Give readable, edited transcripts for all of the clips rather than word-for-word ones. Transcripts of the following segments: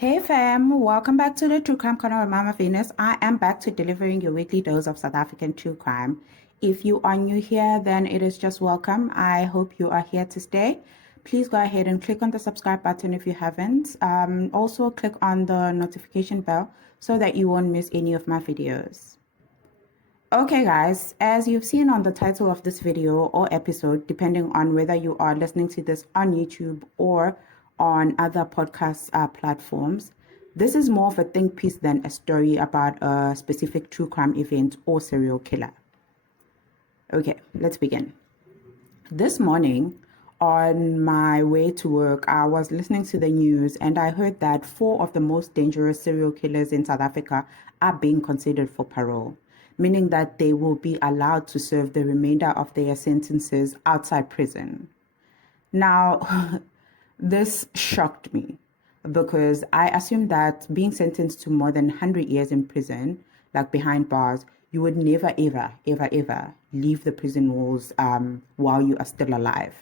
Hey fam, welcome back to the True Crime Corner with Mama Venus. I am back to delivering your weekly dose of South African true crime. If you are new here, then it is just welcome. I hope you are here to stay. Please go ahead and click on the subscribe button if you haven't. Also click on the notification bell so that you won't miss any of my videos. Okay guys, as you've seen on the title of this video or episode, depending on whether you are listening to this on YouTube or on other podcast platforms, this is more of a think piece than a story about a specific true crime event or serial killer. Okay, let's begin. This morning, on my way to work, I was listening to the news and I heard that 4 of the most dangerous serial killers in South Africa are being considered for parole, meaning that they will be allowed to serve the remainder of their sentences outside prison. Now, this shocked me because I assumed that being sentenced to more than 100 years in prison, like behind bars, you would never, ever leave the prison walls while you are still alive.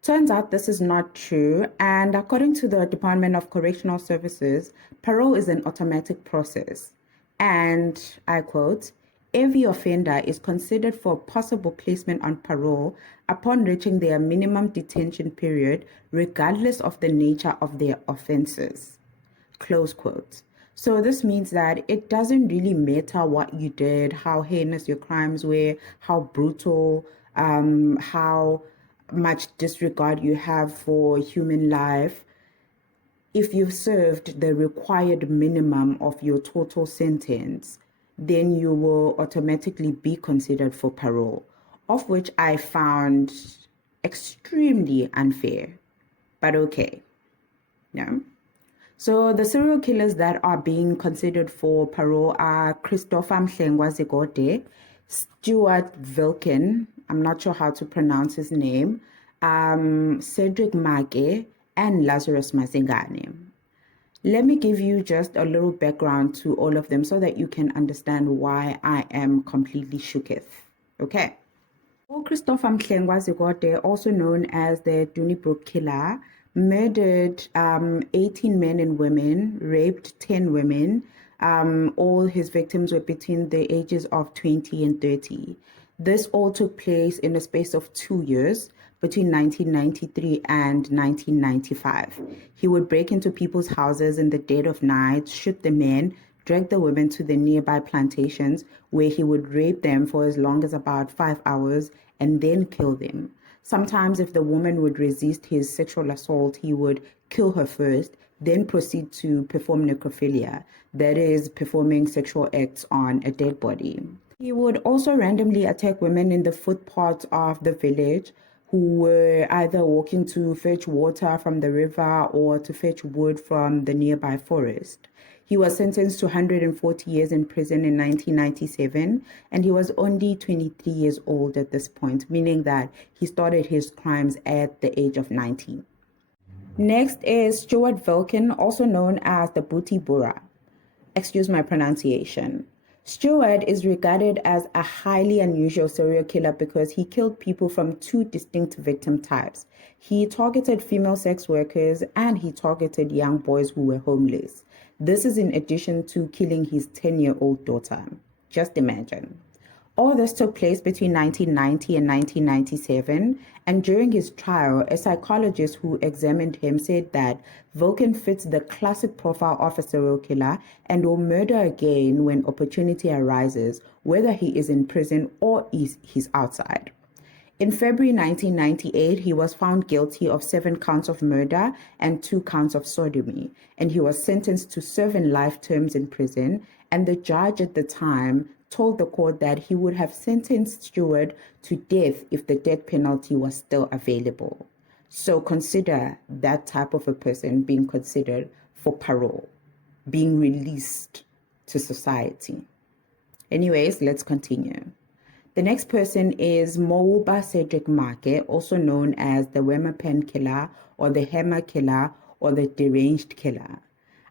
Turns out this is not true, and according to the Department of Correctional Services, parole is an automatic process. And I quote, "Every offender is considered for possible placement on parole upon reaching their minimum detention period, regardless of the nature of their offenses." Close quote. So this means that it doesn't really matter what you did, how heinous your crimes were, how brutal, how much disregard you have for human life. If you've served the required minimum of your total sentence, then you will automatically be considered for parole, of which I found extremely unfair. But okay. Yeah. So the serial killers that are being considered for parole are Mhlengwa Zikode, Stuart Vulcan, I'm not sure how to pronounce his name, Cedric Market, and Lazarus Masingani. Let me give you just a little background to all of them so that you can understand why I am completely shooketh. Okay. Mhlengwa Zikode, also known as the Juniper Killer, murdered 18 men and women, raped 10 women. All his victims were between the ages of 20 and 30. This all took place in a space of 2 years, between 1993 and 1995. He would break into people's houses in the dead of night, shoot the men, drag the women to the nearby plantations, where he would rape them for as long as about 5 hours and then kill them. Sometimes if the woman would resist his sexual assault, he would kill her first, then proceed to perform necrophilia, that is, performing sexual acts on a dead body. He would also randomly attack women in the footpaths of the village who were either walking to fetch water from the river or to fetch wood from the nearby forest. He was sentenced to 140 years in prison in 1997, and he was only 23 years old at this point, meaning that he started his crimes at the age of 19. Next is Stuart Vulcan, also known as the Boetie. Excuse my pronunciation. Stewart is regarded as a highly unusual serial killer because he killed people from 2 distinct victim types. He targeted female sex workers and he targeted young boys who were homeless. This is in addition to killing his 10-year-old daughter. Just imagine. All this took place between 1990 and 1997, and during his trial, a psychologist who examined him said that Wilken fits the classic profile of a serial killer and will murder again when opportunity arises, whether he is in prison or he's outside. In February 1998, he was found guilty of 7 counts of murder and 2 counts of sodomy, and he was sentenced to serve in life terms in prison, and the judge at the time told the court that he would have sentenced Stewart to death if the death penalty was still available. So consider that type of a person being considered for parole, being released to society. Anyways, let's continue. The next person is Cedric Market, also known as the Wemmer pen killer or the hammer killer or the deranged killer.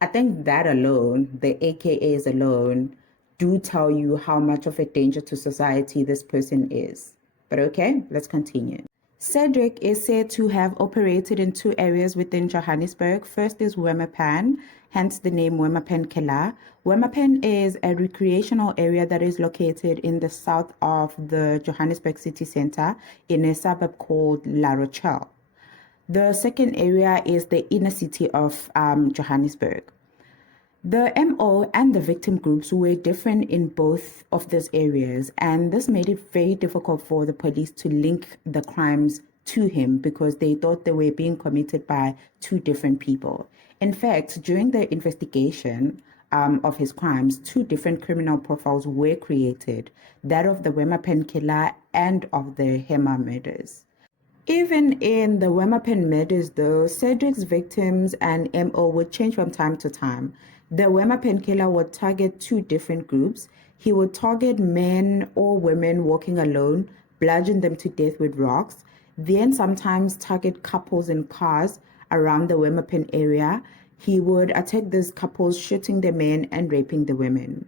I think that alone, the AKAs alone, do tell you how much of a danger to society this person is. But okay, let's continue. Cedric is said to have operated in two areas within Johannesburg. First is Wemmer, hence the name Juniper Killer. Wemmer is a recreational area that is located in the south of the Johannesburg city center in a suburb called La Rochelle. The second area is the inner city of Johannesburg. The MO and the victim groups were different in both of those areas, and this made it very difficult for the police to link the crimes to him because they thought they were being committed by two different people. In fact, during the investigation of his crimes, two different criminal profiles were created, that of the Wemmer killer and of the Mhlengwa murders. Even in the Wemmer murders, though, Cedric's victims and MO would change from time to time. The Wemmer killer would target two different groups. He would target men or women walking alone, bludgeon them to death with rocks, then sometimes target couples in cars around the Wemmer area. He would attack these couples, shooting the men and raping the women.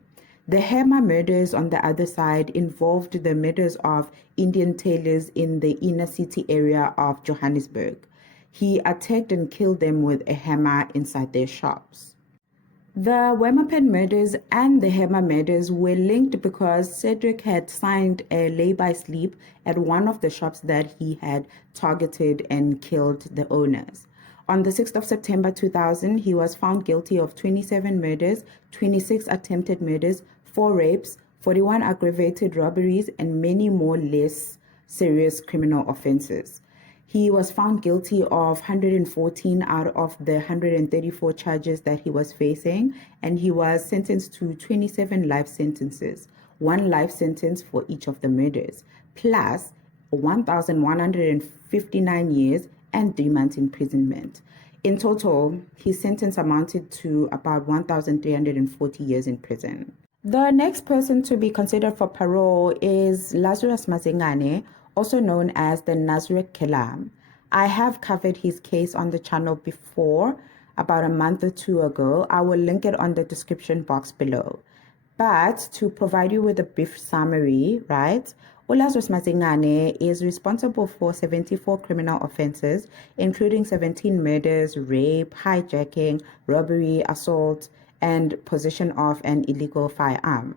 The Mhlengwa murders, on the other side, involved the murders of Indian tailors in the inner city area of Johannesburg. He attacked and killed them with a hammer inside their shops. The Wemmer murders and the Mhlengwa murders were linked because Cedric had signed a lay-by sleep at one of the shops that he had targeted and killed the owners. On the 6th of September 2000, he was found guilty of 27 murders, 26 attempted murders, 4 rapes, 41 aggravated robberies, and many more less serious criminal offenses. He was found guilty of 114 out of the 134 charges that he was facing, and he was sentenced to 27 life sentences, 1 life sentence for each of the murders, plus 1,159 years and 3 months imprisonment. In total, his sentence amounted to about 1,340 years in prison. The next person to be considered for parole is Lazarus Masingani, also known as the Nasrec Killer. I have covered his case on the channel before, about a month or 2 ago. I will link it on the description box below. But to provide you with a brief summary, right? Lazarus Masingani is responsible for 74 criminal offenses, including 17 murders, rape, hijacking, robbery, assault, and possession of an illegal firearm.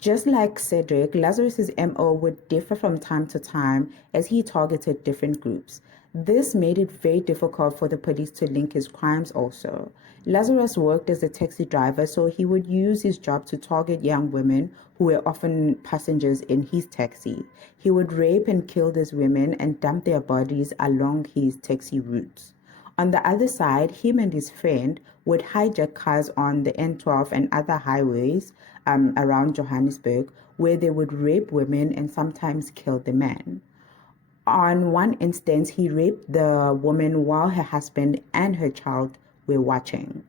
Just like Cedric, Lazarus's MO would differ from time to time as he targeted different groups. This made it very difficult for the police to link his crimes also. Lazarus worked as a taxi driver, so he would use his job to target young women who were often passengers in his taxi. He would rape and kill these women and dump their bodies along his taxi routes. On the other side, him and his friend would hijack cars on the N12 and other highways around Johannesburg, where they would rape women and sometimes kill the men. On one instance, he raped the woman while her husband and her child were watching.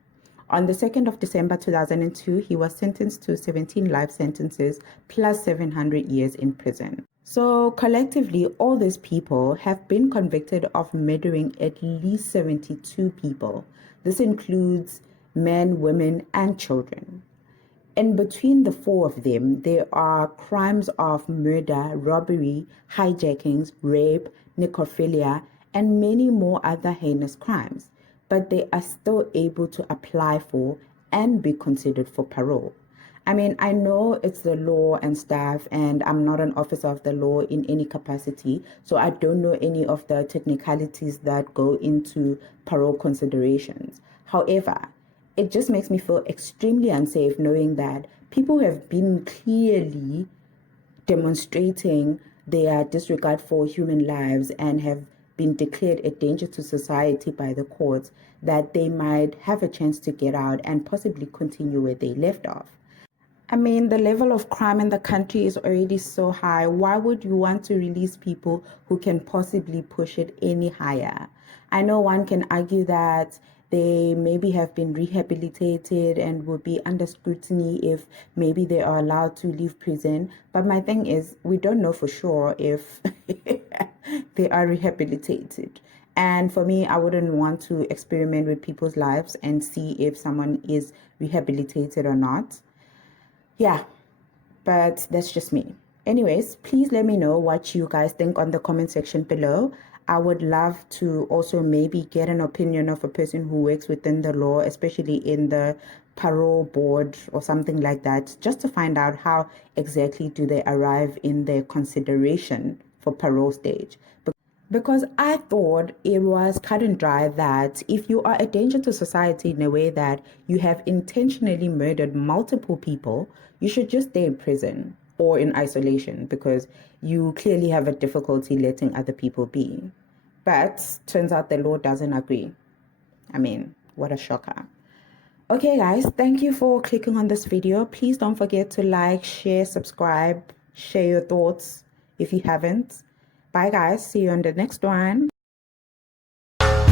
On the 2nd of December 2002, he was sentenced to 17 life sentences plus 700 years in prison. So collectively, all these people have been convicted of murdering at least 72 people. This includes men, women, and children. And between the 4 of them, there are crimes of murder, robbery, hijackings, rape, necrophilia, and many more other heinous crimes. But they are still able to apply for and be considered for parole. I mean, I know it's the law and stuff, and I'm not an officer of the law in any capacity, so I don't know any of the technicalities that go into parole considerations. However, it just makes me feel extremely unsafe knowing that people have been clearly demonstrating their disregard for human lives and have been declared a danger to society by the courts, that they might have a chance to get out and possibly continue where they left off. I mean, the level of crime in the country is already so high. Why would you want to release people who can possibly push it any higher? I know one can argue that they maybe have been rehabilitated and will be under scrutiny if maybe they are allowed to leave prison. But my thing is, we don't know for sure if they are rehabilitated. And for me, I wouldn't want to experiment with people's lives and see if someone is rehabilitated or not. Yeah, but that's just me. Anyways, please let me know what you guys think on the comment section below. I would love to also maybe get an opinion of a person who works within the law, especially in the parole board or something like that, just to find out how exactly do they arrive in their consideration for parole stage. Because I thought it was cut and dry that if you are a danger to society in a way that you have intentionally murdered multiple people, you should just stay in prison or in isolation because you clearly have a difficulty letting other people be. But turns out the law doesn't agree. I mean, what a shocker. Okay, guys, thank you for clicking on this video. Please don't forget to like, share, subscribe, share your thoughts if you haven't. Bye, guys. See you on the next one.